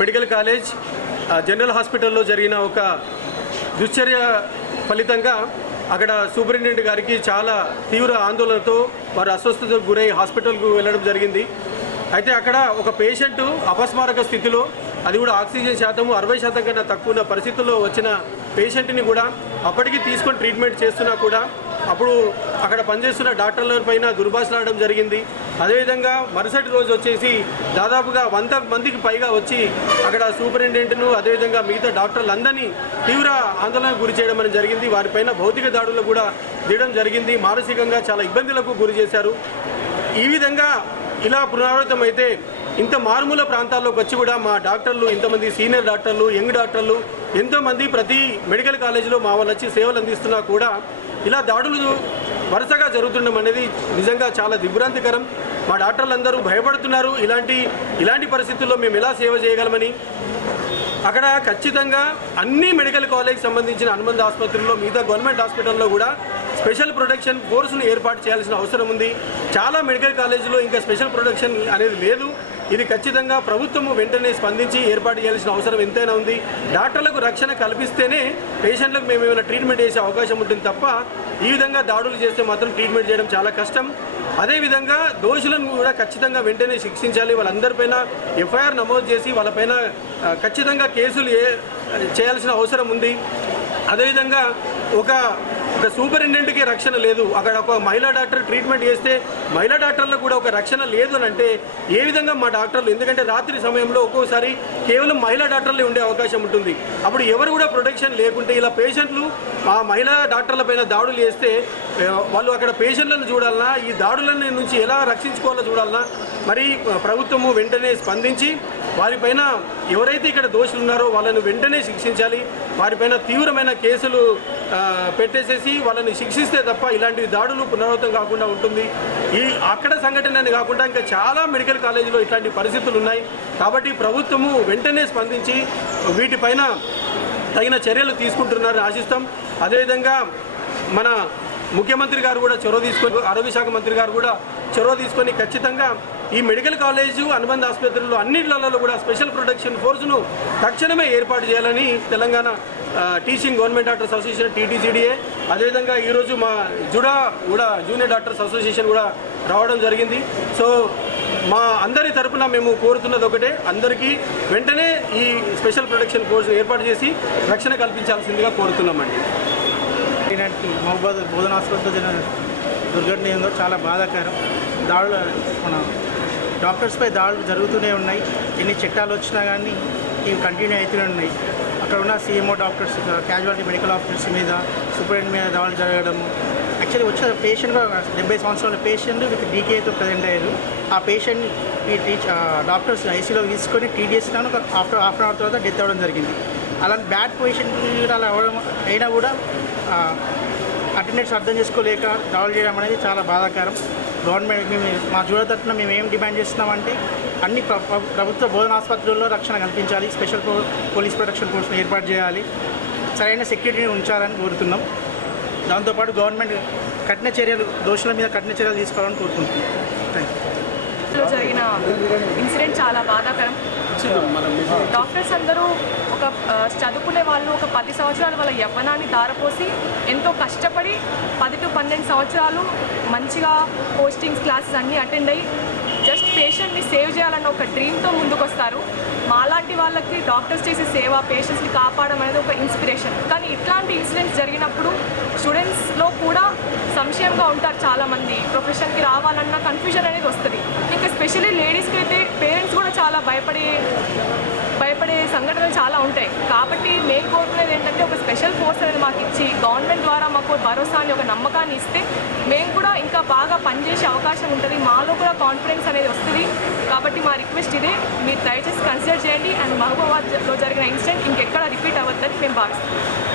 Medical college general హాస్పిటల్లో జరిగిన ఒక దుశ్చర్య ఫలితంగా అక్కడ సూపరింటెండెంట్ గారికి చాలా తీవ్ర ఆందోళనతో వారు అస్వస్థతకు గురై హాస్పిటల్కు వెళ్ళడం జరిగింది. అయితే అక్కడ ఒక పేషెంట్ అపస్మారక స్థితిలో అది కూడా ఆక్సిజన్ శాతము అరవై శాతం కన్నా తక్కువ ఉన్న పరిస్థితుల్లో వచ్చిన పేషెంట్ని కూడా అప్పటికి తీసుకొని ట్రీట్మెంట్ చేస్తున్నా కూడా అప్పుడు అక్కడ పనిచేస్తున్న డాక్టర్ల పైన దుర్భాషలాడడం జరిగింది. అదేవిధంగా మరుసటి రోజు వచ్చేసి దాదాపుగా వంద మందికి పైగా వచ్చి అక్కడ సూపరింటెండెంట్ను అదేవిధంగా మిగతా డాక్టర్లందరినీ తీవ్ర ఆందోళనకు గురి చేయడం అనేది జరిగింది. వారిపైన భౌతిక దాడులు కూడా తీయడం జరిగింది. మానసికంగా చాలా ఇబ్బందులకు గురి చేశారు. ఈ విధంగా ఇలా పునరావృతమైతే ఇంత మారుమూల ప్రాంతాల్లోకి వచ్చి కూడా మా డాక్టర్లు ఇంతమంది సీనియర్ డాక్టర్లు యంగ్ డాక్టర్లు ఎంతోమంది ప్రతి మెడికల్ కాలేజీలో మా వాళ్ళు వచ్చి సేవలు అందిస్తున్నా కూడా ఇలా దాడులు వరుసగా జరుగుతుండడం అనేది నిజంగా చాలా దిగ్భ్రాంతికరం. మా డాక్టర్లందరూ భయపడుతున్నారు. ఇలాంటి ఇలాంటి పరిస్థితుల్లో మేము ఎలా సేవ చేయగలమని. అక్కడ ఖచ్చితంగా అన్ని మెడికల్ కాలేజ్ సంబంధించిన అనుబంధ ఆసుపత్రుల్లో మిగతా గవర్నమెంట్ హాస్పిటల్లో కూడా స్పెషల్ ప్రొటెక్షన్ ఫోర్స్ను ఏర్పాటు చేయాల్సిన అవసరం ఉంది. చాలా మెడికల్ కాలేజీలో ఇంకా స్పెషల్ ప్రొటెక్షన్ అనేది లేదు. ఇది ఖచ్చితంగా ప్రభుత్వము వెంటనే స్పందించి ఏర్పాటు చేయాల్సిన అవసరం ఎంతైనా ఉంది. డాక్టర్లకు రక్షణ కల్పిస్తేనే పేషెంట్లకు మేము ఏమైనా ట్రీట్మెంట్ చేసే అవకాశం ఉంటుంది తప్ప ఈ విధంగా దాడులు చేస్తే మాత్రం ట్రీట్మెంట్ చేయడం చాలా కష్టం. అదేవిధంగా దోషులను కూడా ఖచ్చితంగా వెంటనే శిక్షించాలి. వాళ్ళందరిపైన ఎఫ్ఐఆర్ నమోదు చేసి వాళ్ళపైన ఖచ్చితంగా కేసులు ఏ చేయాల్సిన అవసరం ఉంది. అదేవిధంగా ఒక ఒక సూపరింటెండెంట్కి రక్షణ లేదు. అక్కడ ఒక మహిళా డాక్టర్ ట్రీట్మెంట్ చేస్తే మహిళా డాక్టర్లకు కూడా ఒక రక్షణ లేదు అని అంటే ఏ విధంగా మా డాక్టర్లు? ఎందుకంటే రాత్రి సమయంలో ఒక్కోసారి కేవలం మహిళా డాక్టర్లే ఉండే అవకాశం ఉంటుంది. అప్పుడు ఎవరు కూడా ప్రొటెక్షన్ లేకుంటే ఇలా పేషెంట్లు ఆ మహిళా డాక్టర్ల పైన దాడులు చేస్తే వాళ్ళు అక్కడ పేషెంట్లను చూడాలన్నా ఈ దాడుల నుంచి ఎలా రక్షించుకోవాలో చూడాలన్నా మరి ప్రభుత్వము వెంటనే స్పందించి వారిపైన ఎవరైతే ఇక్కడ దోషులు ఉన్నారో వాళ్ళని వెంటనే శిక్షించాలి. వారిపైన తీవ్రమైన కేసులు పెట్టేసేసి వాళ్ళని శిక్షిస్తే తప్ప ఇలాంటి దాడులు పునరావృతం కాకుండా ఉంటుంది. ఈ అక్కడ సంఘటన అని కాకుండా ఇంకా చాలా మెడికల్ కాలేజీలో ఇట్లాంటి పరిస్థితులు ఉన్నాయి. కాబట్టి ప్రభుత్వము వెంటనే స్పందించి వీటిపైన తగిన చర్యలు తీసుకుంటున్నారని ఆశిస్తాం. అదేవిధంగా మన ముఖ్యమంత్రి గారు కూడా చొరవ తీసుకొని ఆరోగ్య శాఖ మంత్రి గారు కూడా చొరవ తీసుకొని ఖచ్చితంగా ఈ మెడికల్ కాలేజు అనుబంధ ఆసుపత్రుల్లో అన్నింటిలలో కూడా స్పెషల్ ప్రొటెక్షన్ ఫోర్స్ను తక్షణమే ఏర్పాటు చేయాలని Telangana teaching government doctors association TTCDA. అదేవిధంగా ఈరోజు మా జుడా కూడా జూనియర్ డాక్టర్స్ అసోసియేషన్ కూడా రావడం జరిగింది. సో మా అందరి తరఫున మేము కోరుతున్నది ఒకటే అందరికీ వెంటనే ఈ స్పెషల్ ప్రొటెక్షన్ ఫోర్స్ ఏర్పాటు చేసి రక్షణ కల్పించాల్సిందిగా కోరుతున్నామండి. మహబాద్ బోధన ఆసుపత్రిలో జరిగిన దుర్ఘటన ఏందో చాలా బాధాకరం. దాడులు మన డాక్టర్స్పై దాడులు జరుగుతూనే ఉన్నాయి. ఎన్ని చట్టాలు వచ్చినా కానీ ఇవి కంటిన్యూ అవుతూనే ఉన్నాయి. అక్కడ ఉన్న CMO doctors casualty medical officers మీద సూపరింట్ మీద దాడులు జరగడం. యాక్చువల్లీ వచ్చిన పేషెంట్ డెబ్బై సంవత్సరాల పేషెంట్ విత్ డీకేతో ప్రజెంట్ అయ్యారు. ఆ పేషెంట్ ఈ టీచ్ డాక్టర్స్ ఐసీలో తీసుకొని టీడీఎస్ ఒక ఆఫ్టర్ హాఫ్ అన్ అవర్ తర్వాత డెత్ అవ్వడం జరిగింది. అలాంటి బ్యాడ్ పొజిషన్ కూడా అలా అవ్వడం అయినా కూడా అటెండెన్స్ అర్థం చేసుకోలేక దాడులు చేయడం అనేది చాలా బాధాకరం. గవర్నమెంట్ మేము మా చూడ తరఫున మేము ఏం డిమాండ్ చేస్తున్నామంటే అన్ని ప్ర- ప్రభుత్వ బోధన ఆసుపత్రుల్లో రక్షణ కల్పించాలి స్పెషల్ పోలీస్ ప్రొటెక్షన్ ఫోర్స్ను ఏర్పాటు చేయాలి. సరైన సెక్యూరిటీని ఉంచాలని కోరుతున్నాం. దాంతోపాటు గవర్నమెంట్ కఠిన చర్యలు దోషుల మీద కఠిన చర్యలు తీసుకోవాలని కోరుకుంటున్నాం. థ్యాంక్ జరిగిన ఇన్సిడెంట్ చాలా బాధాకరం. డాక్టర్స్ అందరూ ఒక చదువుకునే వాళ్ళు ఒక పది సంవత్సరాలు వాళ్ళ యవ్వనాన్ని దారపోసి ఎంతో కష్టపడి పది టు పన్నెండు సంవత్సరాలు మంచిగా పోస్టింగ్స్ క్లాసెస్ అన్నీ అటెండ్ అయ్యి పేషెంట్ని సేవ్ చేయాలన్న ఒక డ్రీమ్తో ముందుకొస్తారు. మాలాంటి వాళ్ళకి డాక్టర్స్ చేసే సేవ పేషెంట్స్ని కాపాడడం అనేది ఒక ఇన్స్పిరేషన్. కానీ ఇట్లాంటి ఇన్సిడెంట్స్ జరిగినప్పుడు స్టూడెంట్స్లో కూడా సంశయంగా ఉంటారు చాలామంది. ప్రొఫెషన్కి రావాలన్న కన్ఫ్యూజన్ అనేది వస్తుంది. ఇంకా స్పెషల్లీ లేడీస్కి అయితే పేరెంట్స్ కూడా చాలా భయపడే భయపడే సంఘటనలు కాబట్టి మేము కోరుకునేది ఏంటంటే ఒక స్పెషల్ ఫోర్స్ అనేది మాకు ఇచ్చి గవర్నమెంట్ ద్వారా మాకు భరోసాని ఒక నమ్మకాన్ని ఇస్తే మేము కూడా ఇంకా బాగా పనిచేసే అవకాశం ఉంటుంది. మాలో కూడా కాన్ఫిడెన్స్ అనేది వస్తుంది. కాబట్టి మా రిక్వెస్ట్ ఇదే. మీరు దయచేసి కన్సిడర్ చేయండి. అండ్ మహబూబాబాద్లో జరిగిన ఇన్సిడెంట్ ఇంకెక్కడ రిపీట్ అవ్వద్దని మేము భావిస్తాం